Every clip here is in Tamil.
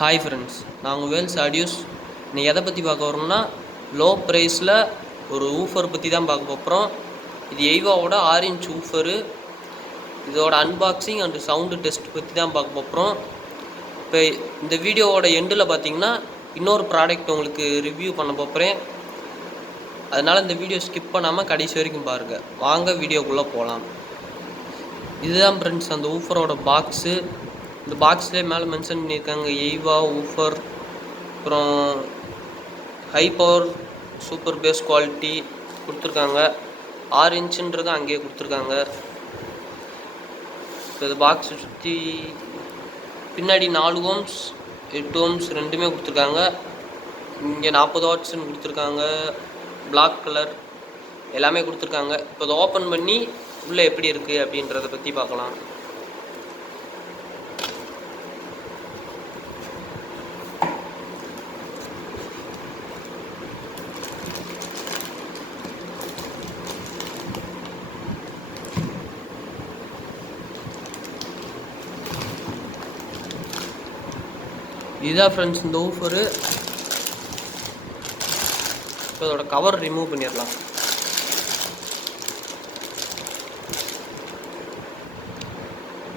ஹாய் ஃப்ரெண்ட்ஸ், நாங்கள் வேல்ஸ் ஆடியோஸ். இன்னைக்கு எதை பற்றி பார்க்க வரோம்னா, லோ ப்ரைஸில் ஒரு ஊஃபர் பற்றி தான் பார்க்க போகிறோம். இது எய்வாவோட 6 இன்ச் ஊஃபரு. இதோட அன்பாக்சிங் அண்டு சவுண்டு டெஸ்ட் பற்றி தான் பார்க்க போகிறோம். இப்போ இந்த வீடியோவோட எண்டில் பார்த்தீங்கன்னா இன்னொரு ப்ராடக்ட் உங்களுக்கு ரிவ்யூ பண்ண போகிறேன். அதனால் இந்த வீடியோ ஸ்கிப் பண்ணாமல் கடைசி வரைக்கும் பாருங்கள். வாங்க வீடியோக்குள்ளே போகலாம். இதுதான் ஃப்ரெண்ட்ஸ் அந்த ஊஃபரோட பாக்ஸு. இந்த பாக்ஸ்லேயே மேலே மென்ஷன் பண்ணியிருக்காங்க எய்வா ஊஃபர், அப்புறம் high power super bass quality கொடுத்துருக்காங்க. 6 இன்ச்சுன்றது அங்கேயே கொடுத்துருக்காங்க. இப்போ இது பாக்ஸ் சுற்றி பின்னாடி 4 ஓம்ஸ் 8 ஓம்ஸ் ரெண்டுமே கொடுத்துருக்காங்க. இங்கே 40 வாட்ஸ்ன்னு கொடுத்துருக்காங்க. பிளாக் கலர் எல்லாமே கொடுத்துருக்காங்க. இப்போ இதை ஓப்பன் பண்ணி உள்ளே எப்படி இருக்குது அப்படின்றத பற்றி பார்க்கலாம். இதுதான் ஃப்ரெண்ட்ஸ் இந்த ஊஃபரு. இப்போ இதோட கவர் ரிமூவ் பண்ணிடலாம்.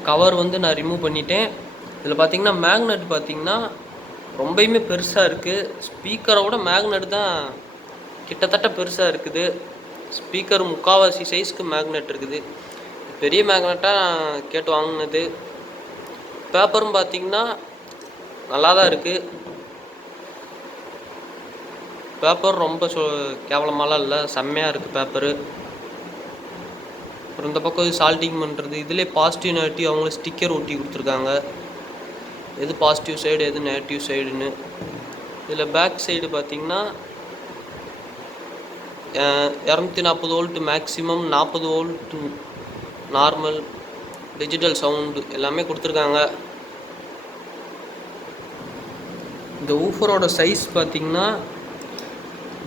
கவர் நான் ரிமூவ் பண்ணிட்டேன். இதில் பார்த்தீங்கன்னா மேக்னெட் பார்த்தீங்கன்னா ரொம்பவுமே பெருசாக இருக்குது. ஸ்பீக்கரோட மேக்னெட் தான் கிட்டத்தட்ட பெருசாக இருக்குது. ஸ்பீக்கர் முக்கால்வாசி சைஸ்க்கு மேக்னெட் இருக்குது. பெரிய மேக்னெட்டாக கேட்டு வாங்கினது. பேப்பரும் பார்த்தீங்கன்னா நல்லா தான் இருக்குது. பேப்பர் ரொம்ப கேவலமாலாம் இல்லை, செம்மையாக இருக்குது பேப்பரு. அப்புறம் இந்த பக்கம் சால்ட்டிங் பண்ணுறது, இதிலே பாசிட்டிவ் நெகட்டிவ் அவங்களே ஸ்டிக்கர் ஒட்டி கொடுத்துருக்காங்க. எது பாசிட்டிவ் சைடு எது நெகட்டிவ் சைடுன்னு. இதில் பேக் சைடு பார்த்திங்கன்னா 240 volt maximum, 40 volt normal, digital sound எல்லாமே கொடுத்துருக்காங்க. இந்த ஊஃபரோட சைஸ் பார்த்திங்கன்னா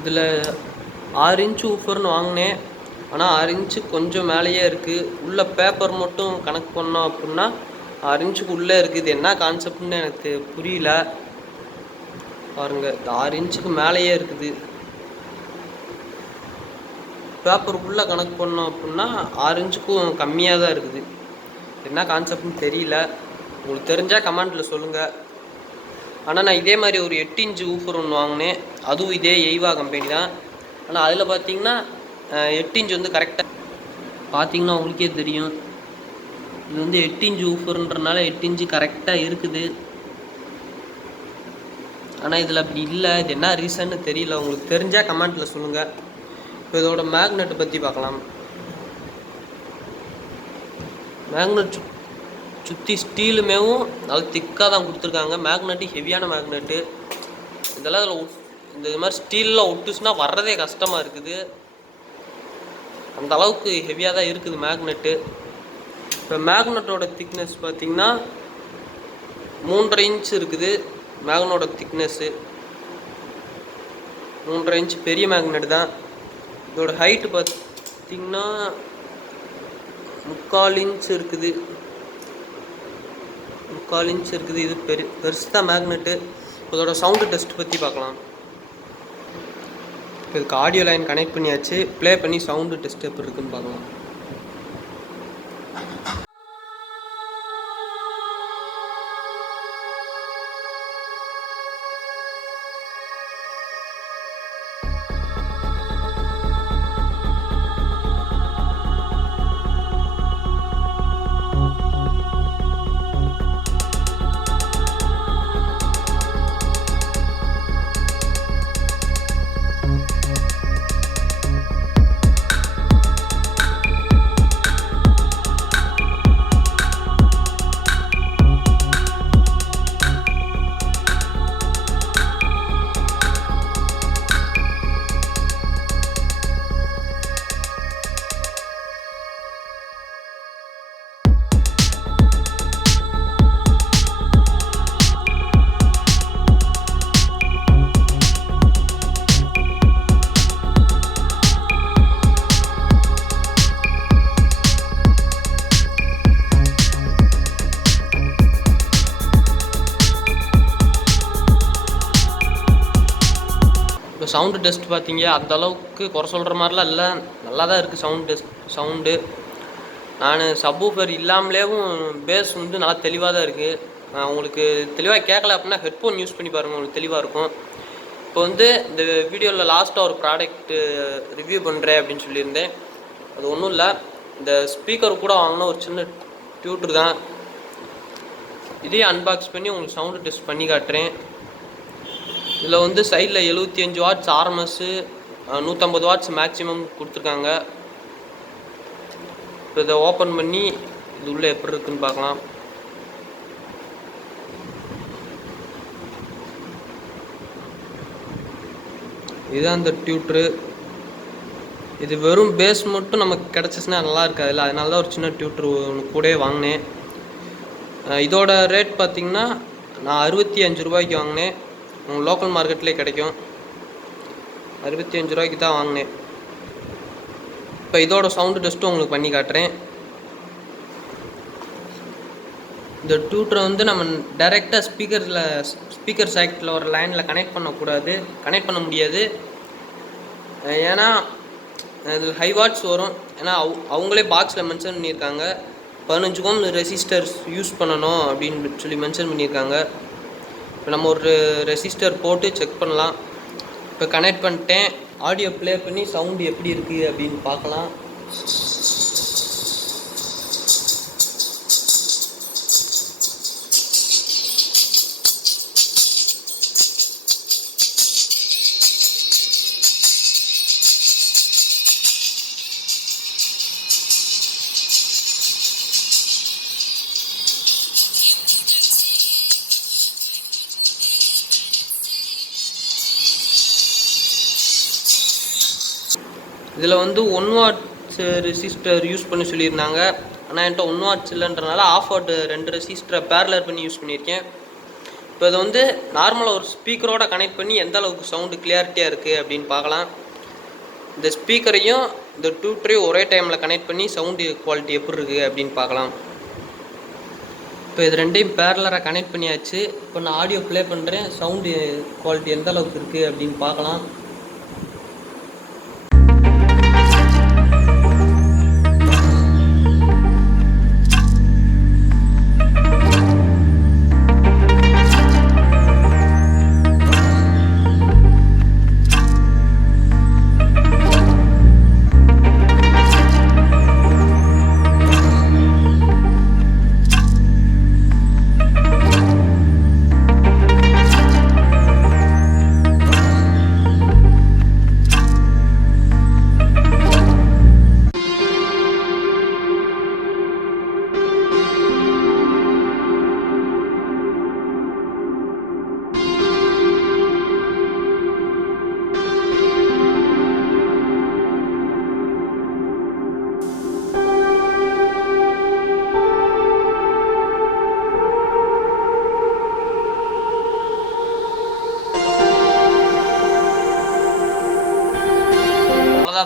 இதில் 6 இன்ச்சு ஊஃபர்னு வாங்கினேன். ஆனால் 6 இன்ச்சு கொஞ்சம் மேலேயே இருக்குது. உள்ள பேப்பர் மட்டும் கணக்கு பண்ணோம் அப்படின்னா 6 இன்ச்சுக்கு உள்ளே இருக்குது. என்ன கான்செப்ட்னு எனக்கு புரியல. பாருங்கள், 6 இன்ச்சுக்கு மேலேயே இருக்குது. பேப்பர் உள்ளே கணக்கு பண்ணோம் அப்படின்னா 6 இன்ச்சுக்கும் கம்மியாக தான் இருக்குது. என்ன கான்செப்ட்னு தெரியல. உங்களுக்கு தெரிஞ்சால் கமெண்ட்டில் சொல்லுங்கள். ஆனால் நான் இதே மாதிரி ஒரு 8 இன்ச்சு ஊஃபர் ஒன்று வாங்கினேன். அதுவும் இதே எய்வா கம்பெனி தான். ஆனால் அதில் பார்த்தீங்கன்னா 8 இன்ச் கரெக்டாக பார்த்தீங்கன்னா உங்களுக்கே தெரியும். இது 8 இன்ச்சு ஊஃபர்ன்றனால 8 இன்ச்சு கரெக்டாக இருக்குது. ஆனால் இதில் அப்படி இல்லை. இது என்ன ரீசன்னு தெரியல. உங்களுக்கு தெரிஞ்சால் கமெண்ட்டில் சொல்லுங்கள். இப்போ இதோட மேக்னெட்டை பற்றி பார்க்கலாம். மேக்னெட் சுற்றி ஸ்டீலுமேவும் நல்லா திக்காக தான் கொடுத்துருக்காங்க. மேக்னெட்டு ஹெவியான மேக்னெட்டு. இதெல்லாம் இதில் இந்த மாதிரி ஸ்டீலில் ஒட்டுச்சுன்னா வர்றதே கஷ்டமாக இருக்குது. அந்த அளவுக்கு ஹெவியாக தான் இருக்குது மேக்னெட்டு. இப்போ மேக்னெட்டோட திக்னஸ் பார்த்திங்கன்னா 3.5 இன்ச் இருக்குது. மேக்னெட்டோட திக்னஸ்ஸு 3.5 இன்ச் பெரிய மேக்னெட் தான். இதோட ஹைட்டு பார்த்திங்கன்னா 3/4 இன்ச் இருக்குது. 3/4 இன்ச் இருக்குது. இது பெருசு தான் மேக்னெட்டு. இதோட சவுண்டு டெஸ்ட் பற்றி பார்க்கலாம். இப்போ இதுக்கு ஆடியோ லைன் கனெக்ட் பண்ணியாச்சு. ப்ளே பண்ணி சவுண்டு டெஸ்ட் எப்படி இருக்குன்னு பார்க்கலாம். சவுண்டு டெஸ்ட் பார்த்தீங்க அந்தளவுக்கு குறை சொல்கிற மாதிரிலாம் இல்லை, நல்லா தான் இருக்குது சவுண்டு. நான் சப்வூஃபர் இல்லாமலேயும் பேஸ் வந்து நல்லா தெளிவாக தான் இருக்குது. உங்களுக்கு தெளிவாக கேட்கல அப்படின்னா ஹெட்ஃபோன் யூஸ் பண்ணி பாருங்கள், உங்களுக்கு தெளிவாக இருக்கும். இப்போ வந்து இந்த வீடியோவில் லாஸ்ட்டாக ஒரு ப்ராடக்ட்டு ரிவ்யூ பண்ணுறேன் அப்படின்னு சொல்லியிருந்தேன். அது ஒன்றும் இல்லை, இந்த ஸ்பீக்கர் கூட வாங்கினா ஒரு சின்ன டியூட்டர் தான். இதே அன்பாக்ஸ் பண்ணி உங்களுக்கு சவுண்டு டெஸ்ட் பண்ணி காட்டுறேன். இதில் வந்து சைடில் 75 வாட்ஸ் ஆர்எம்எஸ்ஸு, 150 வாட்ஸ் மேக்ஸிமம் கொடுத்துருக்காங்க. இப்போ இதை ஓப்பன் பண்ணி இது உள்ளே எப்படி இருக்குன்னு பார்க்கலாம். இதுதான் இந்த டியூட்ரு. இது வெறும் பேஸ் மட்டும் நமக்கு கிடச்சிச்சுன்னா நல்லா இருக்காதுல்ல, அதனால தான் ஒரு சின்ன டியூட்ரு ஒன்று கூட வாங்கினேன். இதோட ரேட் பார்த்திங்கன்னா நான் 65 ரூபாய்க்கு வாங்கினேன். உங்கள் லோக்கல் மார்க்கெட்லேயே கிடைக்கும். 65 ரூபாய்க்கு தான் வாங்கினேன். இப்போ இதோட சவுண்டு டெஸ்ட்டும் உங்களுக்கு பண்ணி காட்டுறேன். இந்த டியூட்டரை வந்து நம்ம டைரெக்டாக ஸ்பீக்கர் சாக்கெட்டில் ஒரு லைனில் கனெக்ட் பண்ண முடியாது. ஏன்னா அது ஹை வாட்ஸ் வரும். ஏன்னா அவங்களே பாக்ஸில் மென்ஷன் பண்ணியிருக்காங்க 15 ஓம் ரெசிஸ்டர்ஸ் யூஸ் பண்ணணும் அப்படின்னு சொல்லி மென்ஷன் பண்ணியிருக்காங்க. இப்போ நம்ம ஒரு ரெசிஸ்டர் போட்டு செக் பண்ணலாம். இப்போ கனெக்ட் பண்ணிட்டேன். ஆடியோ ப்ளே பண்ணி சவுண்டு எப்படி இருக்குது அப்படின்னு பார்க்கலாம். இதில் வந்து 1 வாட்ஸ் ரெசிஸ்டர் யூஸ் பண்ணி சொல்லியிருந்தாங்க. ஆனால் என்கிட்ட 1 வாட்ஸ் இல்லைன்றனால ஆஃப் வாட் 2 ரெசிஸ்டரை பேரலர் பண்ணி யூஸ் பண்ணியிருக்கேன். இப்போ இதை வந்து நார்மலாக ஒரு ஸ்பீக்கரோட கனெக்ட் பண்ணி எந்த அளவுக்கு சவுண்டு கிளியாரிட்டியாக இருக்குது அப்படின்னு பார்க்கலாம். இந்த ஸ்பீக்கரையும் இந்த டியூட்டரையும் ஒரே டைமில் கனெக்ட் பண்ணி சவுண்டு குவாலிட்டி எப்படி இருக்குது அப்படின்னு பார்க்கலாம். இப்போ இது ரெண்டையும் பேரலராக கனெக்ட் பண்ணியாச்சு. இப்போ நான் ஆடியோ ப்ளே பண்ணுறேன், சவுண்டு குவாலிட்டி எந்த அளவுக்கு இருக்குது அப்படின்னு பார்க்கலாம்.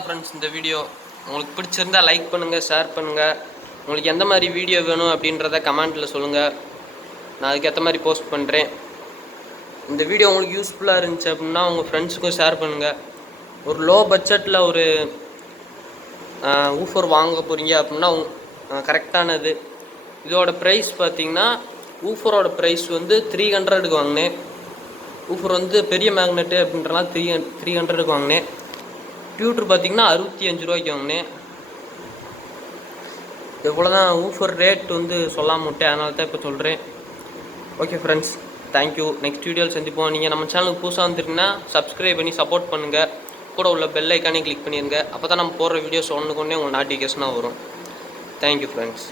ஃப்ரெண்ட்ஸ், இந்த வீடியோ உங்களுக்கு பிடிச்சிருந்தால் லைக் பண்ணுங்கள், ஷேர் பண்ணுங்கள். உங்களுக்கு எந்த மாதிரி வீடியோ வேணும் அப்படின்றத கமெண்ட்டில் சொல்லுங்கள். நான் அதுக்கேற்ற மாதிரி போஸ்ட் பண்ணுறேன். இந்த வீடியோ உங்களுக்கு யூஸ்ஃபுல்லாக இருந்துச்சு அப்படின்னா உங்கள் ஃப்ரெண்ட்ஸுக்கும் ஷேர் பண்ணுங்கள். ஒரு லோ பட்ஜெட்டில் ஒரு ஊஃபர் வாங்க போகிறீங்க அப்படின்னா கரெக்டானது. இதோட ப்ரைஸ் பார்த்திங்கன்னா ஊஃபரோட ப்ரைஸ் வந்து 300க்கு வாங்கினேன். ஊஃபர் வந்து பெரிய மேக்னெட்டு அப்படின்றனால 300க்கு வாங்கினேன். டியூட்டர் பார்த்திங்கன்னா 65 ரூபாய்க்கு வாங்கினேன். இவ்வளோ தான் ஊஃபர் ரேட் வந்து சொல்லாம விட்டேன், அதனால தான் இப்போ சொல்கிறேன். Okay friends, thank you. நெக்ஸ்ட் வீடியோவில் சந்திப்போம். நீங்கள் நம்ம சேனலுக்கு புதுசாக வந்துருக்கீங்கன்னா சப்ஸ்கிரைப் பண்ணி சப்போர்ட் பண்ணுங்கள். கூட உள்ள பெல் ஐக்கானே கிளிக் பண்ணிடுங்க. அப்போ தான் நம்ம போடுற வீடியோஸ் ஒன்றுக்கு ஒன்றே உங்களுக்கு நோட்டிஃபிகேஷனாக வரும். Thank you friends.